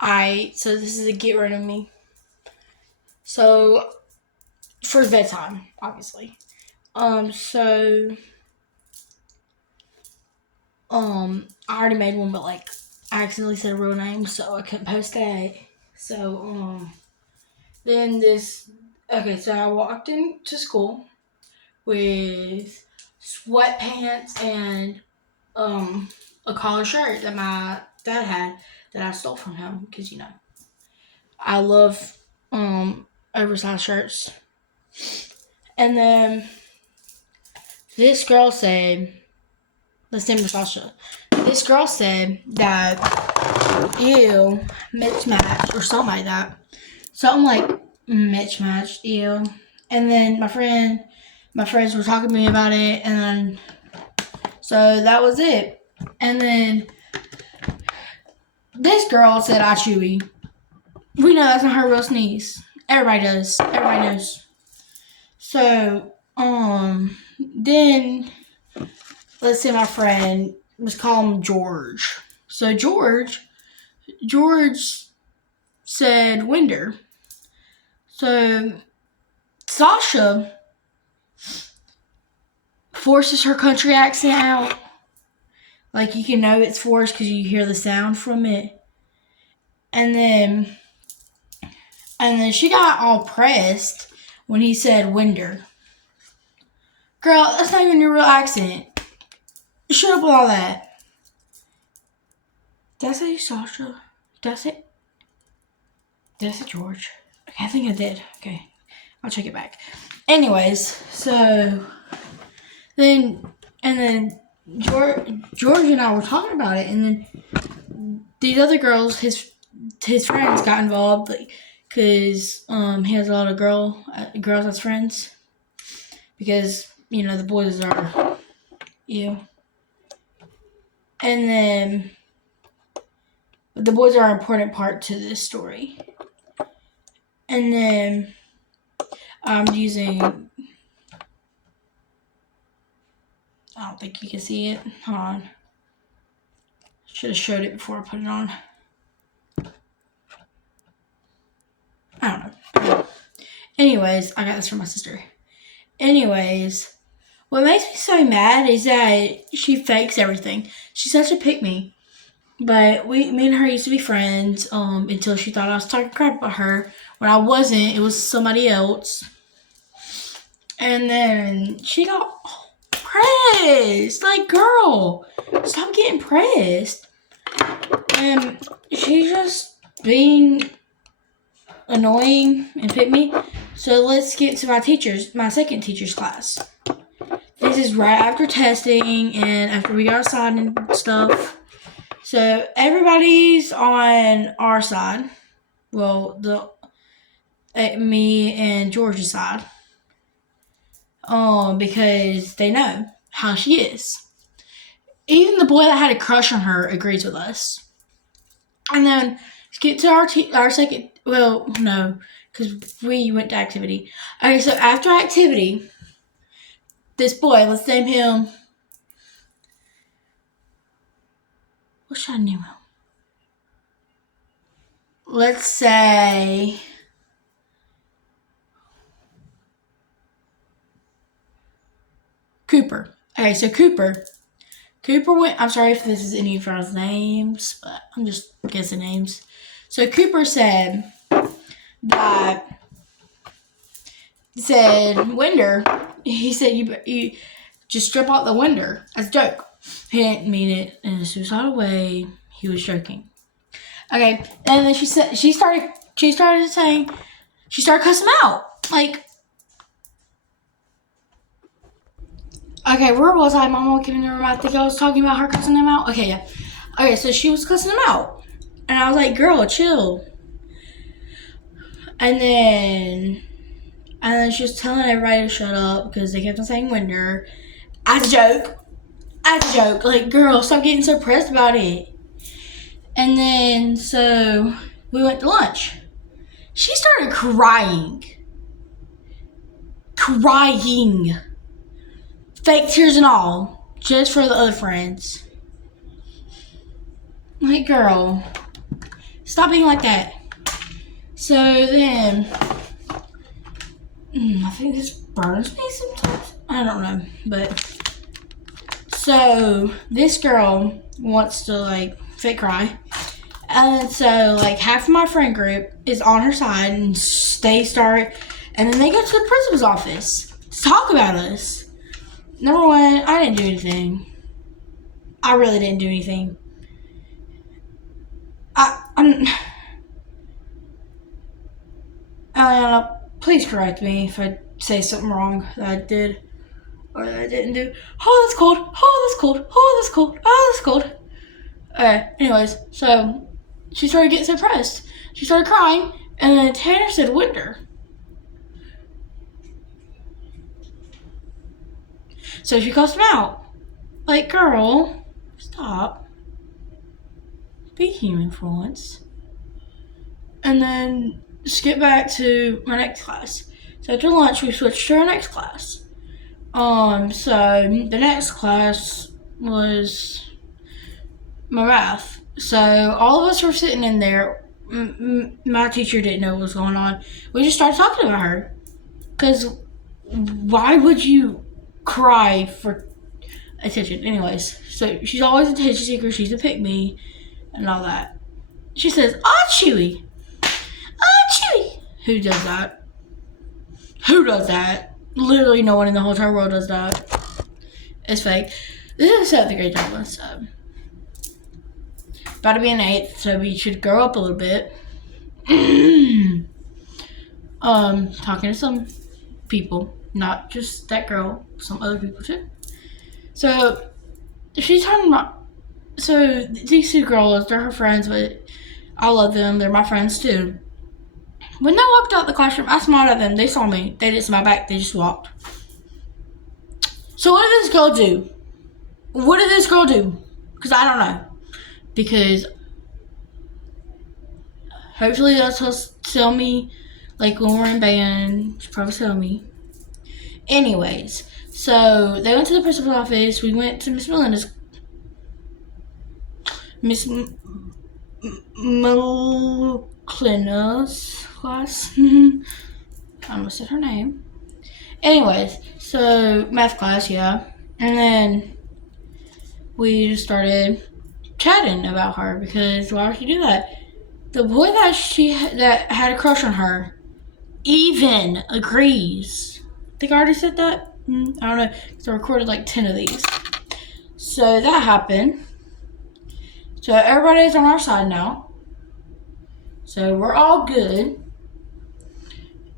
So this is a get rid of me. So for bedtime, obviously. So I already made one, but like I accidentally said a real name, so I couldn't post that. So then this. Okay, so I walked into school with sweatpants and a collar shirt that my dad had that I stole from him because I love oversized shirts. And then this girl said, let's name her Sasha. This girl said that ew, mismatch or something like that. Something like mismatched, ew. And then my friends were talking to me about it, and then so that was it. And then this girl said I chewy. We know that's not her real sneeze. Everybody does. Everybody knows. So, then let's say my friend, let's call him George. So George said Winder. So Sasha forces her country accent out. Like you can know it's forced because you hear the sound from it. And then she got all pressed when he said Winder. Girl, that's not even your real accent. Shut up with all that. Did I say Sasha? Did I say George? Okay, I think I did. Okay, I'll check it back. Anyways, so then George and I were talking about it, and then these other girls, his friends, got involved, because he has a lot of girls as friends, because the boys are and then the boys are an important part to this story. And then I'm using, I don't think you can see it. Hold on. Should have showed it before I put it on. I don't know. Anyways, I got this from my sister. Anyways, what makes me so mad is that she fakes everything. She's such a pick-me. But me and her used to be friends until she thought I was talking crap about her. When I wasn't, it was somebody else. And then she got pressed. Like, girl, stop getting pressed. And she's just being annoying and pick me. So let's get to my second teacher's class. This is right after testing and after we got outside and stuff. So everybody's on our side. Well, me and George's side. Because they know how she is. Even the boy that had a crush on her agrees with us. And then let's get to our second. Well, no, because we went to activity. Okay, so after activity, this boy, let's name him. What should I name him? Let's say Cooper. Okay, so Cooper went. I'm sorry if this is any of y'all's names, but I'm just guessing names. So Cooper said Winder. He said you just strip out the Winder as a joke. He didn't mean it in a suicidal way. He was joking. Okay, and then she started cussing him out. Like, okay, where was I? Mama walked in the room. I think I was talking about her cussing him out. Okay, yeah. Okay, so she was cussing him out. And I was like, girl, chill. And then she was telling everybody to shut up because they kept on saying Winder. As a joke. Like, girl, stop getting so pressed about it. And then, so, we went to lunch. She started crying. Fake tears and all. Just for the other friends. Like, girl, Stop being like that. So then, I think this burns me sometimes. I don't know, but so this girl wants to like fake cry, and so like half of my friend group is on her side, and they start, and then they go to the principal's office to talk about us. Number one, I didn't do anything. I really didn't do anything. Please correct me if I say something wrong that I did or that I didn't do. Oh, that's cold. Oh, that's cold. Oh, that's cold. Oh, that's cold. Okay, anyways, so she started getting so pressed. She started crying, and then Tanner said, "Winder." So she cussed him out. Like, girl, stop. Be human for once. And then skip back to my next class. So after lunch, we switched to our next class. So the next class was my math. So all of us were sitting in there. My teacher didn't know what was going on. We just started talking about her. Because why would you cry for attention? Anyways, so she's always a attention seeker. She's a pick-me and all that. She says, "Ah, Chewy. Ah, Chewy." Who does that? Who does that? Literally no one in the whole entire world does that. It's fake. This is the 7th grade drama, so about to be in 8th, so we should grow up a little bit. Talking to some people, not just that girl, some other people too. So she's talking about. So these two girls, they're her friends, but I love them. They're my friends too. When they walked out the classroom, I smiled at them. They saw me. They didn't smile back. They just walked. So what did this girl do? What did this girl do? Because I don't know. Because hopefully that's how tell me, like when we're in band, she'll probably tell me. Anyways, so they went to the principal's office. We went to Miss McClina's class. I almost said her name. Anyways, so math class, yeah. And then we just started chatting about her because why would she do that? The boy that had a crush on her even agrees. I think I already said that. I don't know. Because I recorded like 10 of these. So that happened. So everybody's on our side now. So we're all good.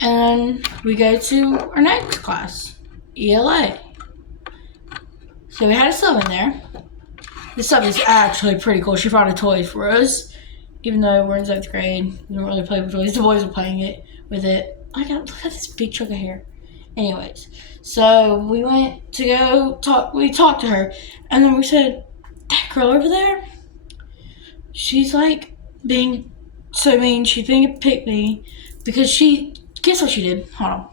And we go to our next class, ELA. So we had a sub in there. The sub is actually pretty cool. She brought a toy for us. Even though we're in 7th grade, we don't really play with toys. The boys are playing it with it. Look at this big chunk of hair. Anyways, so we went to go talk. We talked to her, and then we said, "That girl over there, she's like being so mean. She's being a pick-me because she. Guess what she did? Hold on.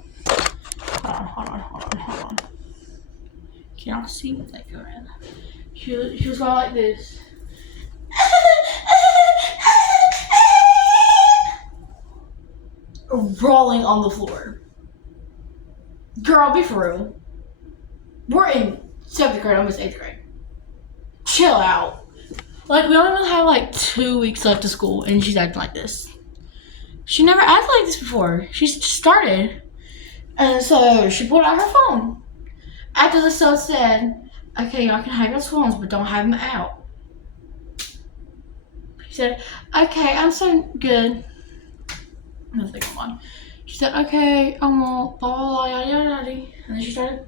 Can y'all see what that girl is? She was going like this." Rolling on the floor. Girl, be for real. We're in 7th grade, almost 8th grade. Chill out. Like, we don't even have like 2 weeks left of school, and she's acting like this. She never acted like this before. She just started. And so she pulled out her phone. After the sub said, "Okay, y'all can have your phones, but don't have them out." She said, "Okay, I'm so good." Nothing on. She said, "Okay, I won't, blah, blah, blah, yada, yada." And then she started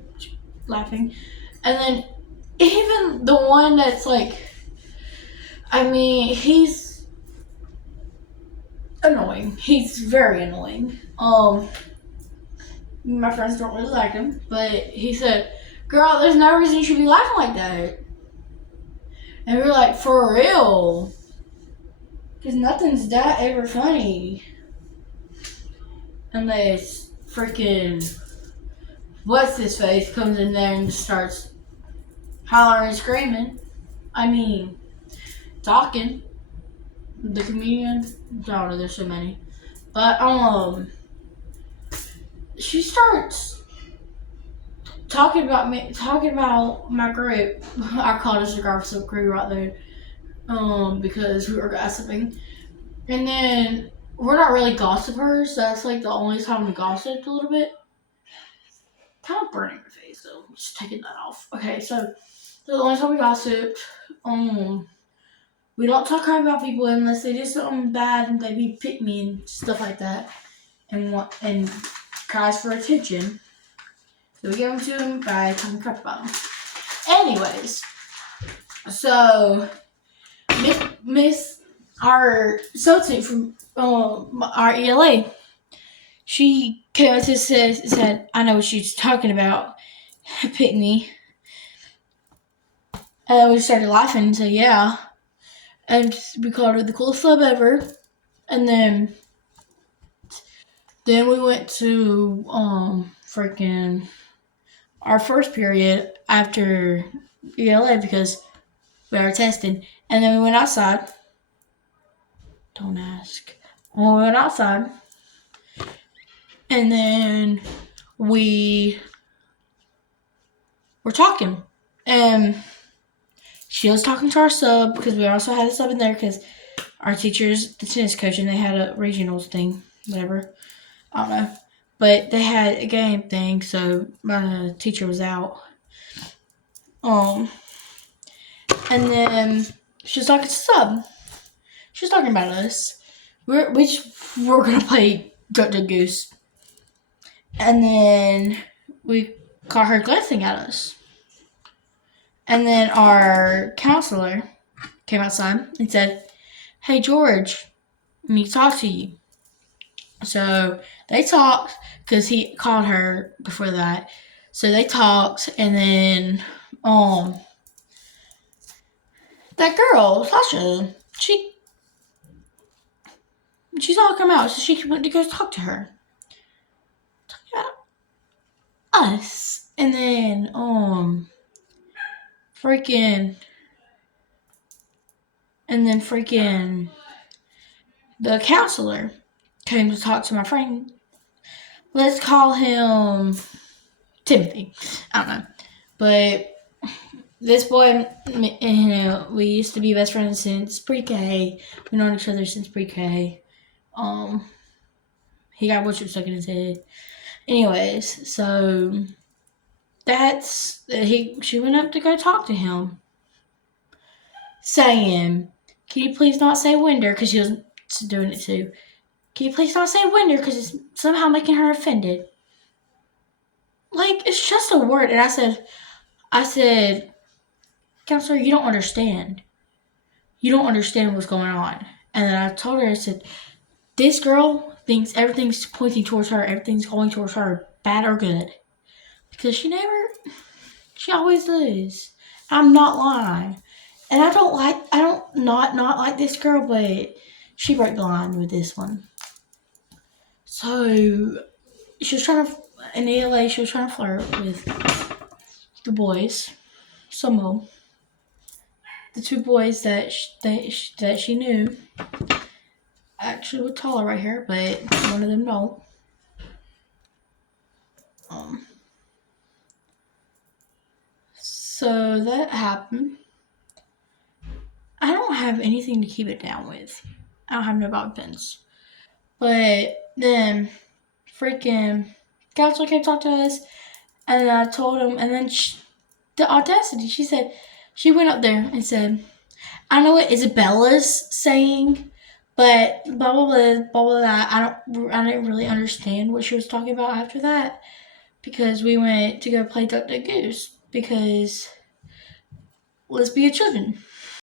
laughing. And then even the one that's like, I mean, he's annoying. He's very annoying. My friends don't really like him, but he said, "Girl, there's no reason you should be laughing like that." And we were like, "For real? Because nothing's that ever funny." And this freaking what's his face comes in there and starts hollering and screaming. I mean, talking. the comedian. I don't know. There's so many, but she starts talking about me, talking about my group. I called us a gossip crew right there, because we were gossiping, and then we're not really gossipers. So that's like the only time we gossiped a little bit. Kind of burning my face, so I'm just taking that off. Okay, so the only time we gossiped, we don't talk crap about people unless they do something bad and they be pick me and stuff like that, and cries for attention. So we give them to them by talking crap about them. Anyways, so Miss our substitute from our ELA, she came up to said, I know what she's talking about. Pick me. And we started laughing and said, yeah. And we called her the coolest sub ever. And then we went to freaking our first period after ELA because we were tested. And then we went outside. Don't ask. We went outside. And then we were talking. And she was talking to our sub because we also had a sub in there because our teacher's the tennis coach and they had a regionals thing, whatever. I don't know. But they had a game thing, so my teacher was out. And then she was talking to sub. She was talking about us. We're gonna play Duck Duck Goose. And then we caught her glancing at us. And then our counselor came outside and said, hey, George, I need to talk to you. So they talked because he called her before that. So they talked, and then that girl, Sasha, she's all come out, so she went to go talk to her. Talking about us. And then freaking the counselor came to talk to my friend. Let's call him Timothy. I don't know. But this boy, we used to be best friends since pre-K. We've known each other since pre-K. He got butcher stuck in his head. Anyways, so she went up to go talk to him, saying, can you please not say Winder, because she was doing it too. Can you please not say Winder, because it's somehow making her offended. Like, it's just a word. And I said, counselor, you don't understand. You don't understand what's going on. And then I told her, I said, this girl thinks everything's pointing towards her, everything's going towards her, bad or good. Because she always is. I'm not lying. And I don't not like this girl, but she broke the line with this one. So she was trying to, in ELA, she was trying to flirt with the boys, some of them. The two boys that she knew actually were taller right here, but one of them don't. So that happened. I don't have anything to keep it down with. I don't have no bobby pins. But then freaking counselor came talk to us, and I told him, and then the audacity, she said, she went up there and said, I know what Isabella's saying, but blah blah blah blah blah. I didn't really understand what she was talking about after that, because we went to go play Duck Duck Goose because let's be a children.